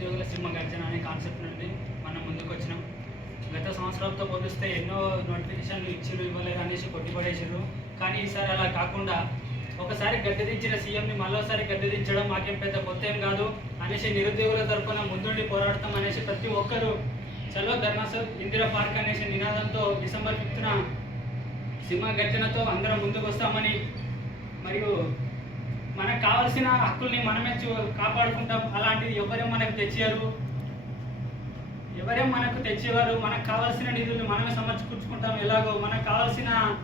నిరుద్యోగుల సింహ గర్జన అనే కాన్సెప్ట్ నుండి మనం ముందుకు వచ్చినాం. గత సంవత్సరాలతో పోలిస్తే ఎన్నో నోటిఫికేషన్లు ఇచ్చిరు ఇవ్వలేదు అనేసి కొట్టిపడేసారు కానీ ఈసారి అలా కాకుండా ఒకసారి గద్దె దించిన సీఎంని మరోసారి గద్దె దించడం మాకేం పెద్ద కొత్త ఏం కాదు అనేసి నిరుద్యోగుల తరపున ముందుండి పోరాడతాం అనేసి ప్రతి ఒక్కరూ చలో ధర్నాసల్ ఇందిరా పార్క్ అనేసి నినాదంతో డిసెంబర్ ఫిఫ్త్న సింహ గర్జనతో అందరం ముందుకు వస్తామని మరియు మనకు కావాల్సిన హక్కుల్ని మనమే చూ- కాపాడుకుంటాం. అలాంటిది ఎవరేం మనకు తెచ్చారు ఎవరేం మనకు తెచ్చేవారు మనకు కావాల్సిన నిధుల్ని మనమే సమర్చుకుంటాం ఎలాగో మనకు కావాల్సిన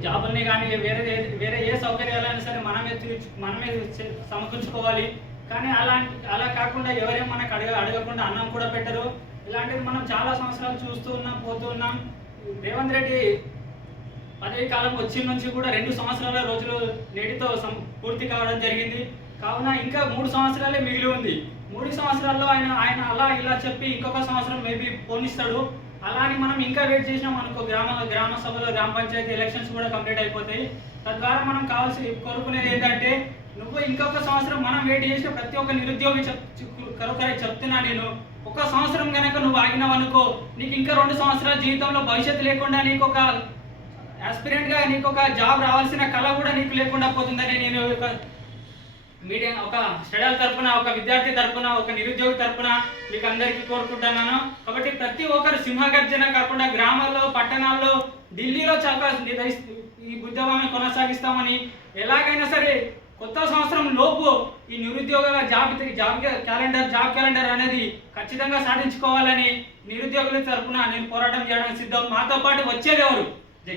జాబుల్ని కానీ వేరే వేరే ఏ సౌకర్యాలైనా సరే మనమే మనమే సమకూర్చుకోవాలి. కానీ అలాంటి అలా కాకుండా ఎవరేం మనకు అడగ అడగకుండా అన్నం కూడా పెట్టరు. ఇలాంటివి మనం చాలా సంవత్సరాలు చూస్తూ ఉన్నాం పోతూ ఉన్నాం. రేవంత్ రెడ్డి పదవి కాలం వచ్చిన నుంచి కూడా రెండు సంవత్సరాల రోజులు నేటితో సం- పూర్తి కావడం జరిగింది. కావున ఇంకా మూడు సంవత్సరాలే మిగిలి ఉంది. మూడు సంవత్సరాల్లో ఆయన ఆయన అలా ఇలా చెప్పి ఇంకొక సంవత్సరం మేబీ పోనిస్తాడు. అలా అని మనం ఇంకా వెయిట్ చేసినాం అనుకో గ్రామ గ్రామ సభలో గ్రామ పంచాయతీ ఎలక్షన్స్ కూడా కంప్లీట్ అయిపోతాయి. తద్వారా మనం కావాల్సి కోరుకునేది ఏంటంటే నువ్వు ఇంకొక సంవత్సరం మనం వెయిట్ చేసిన ప్రతి ఒక్క నిరుద్యోగి చెప్ చెప్తున్నా నేను ఒక సంవత్సరం కనుక నువ్వు ఆగినావు అనుకో నీకు ఇంకా రెండు సంవత్సరాల జీవితంలో భవిష్యత్తు లేకుండా నీకు ఒక ఆస్పిరెంట్గా నీకు ఒక జాబ్ రావాల్సిన కళ కూడా నీకు లేకుండా పోతుందని నేను ఒక మీడియా ఒక స్టడల్ తరపున ఒక విద్యార్థి తరపున ఒక నిరుద్యోగి తరపున మీకు అందరికీ కోరుకుంటున్నాను. కాబట్టి ప్రతి ఒక్కరు సింహగర్జన కాకుండా గ్రామాల్లో పట్టణాల్లో ఢిల్లీలో చాలా ఈ ఉద్యమాన్ని కొనసాగిస్తామని ఎలాగైనా సరే కొత్త సంవత్సరం లోపు ఈ నిరుద్యోగుల job job calendar job calendar అనేది ఖచ్చితంగా సాధించుకోవాలని నిరుద్యోగుల తరపున నేను పోరాటం చేయడానికి సిద్ధం. మాతో పాటు వచ్చేదెవరు జై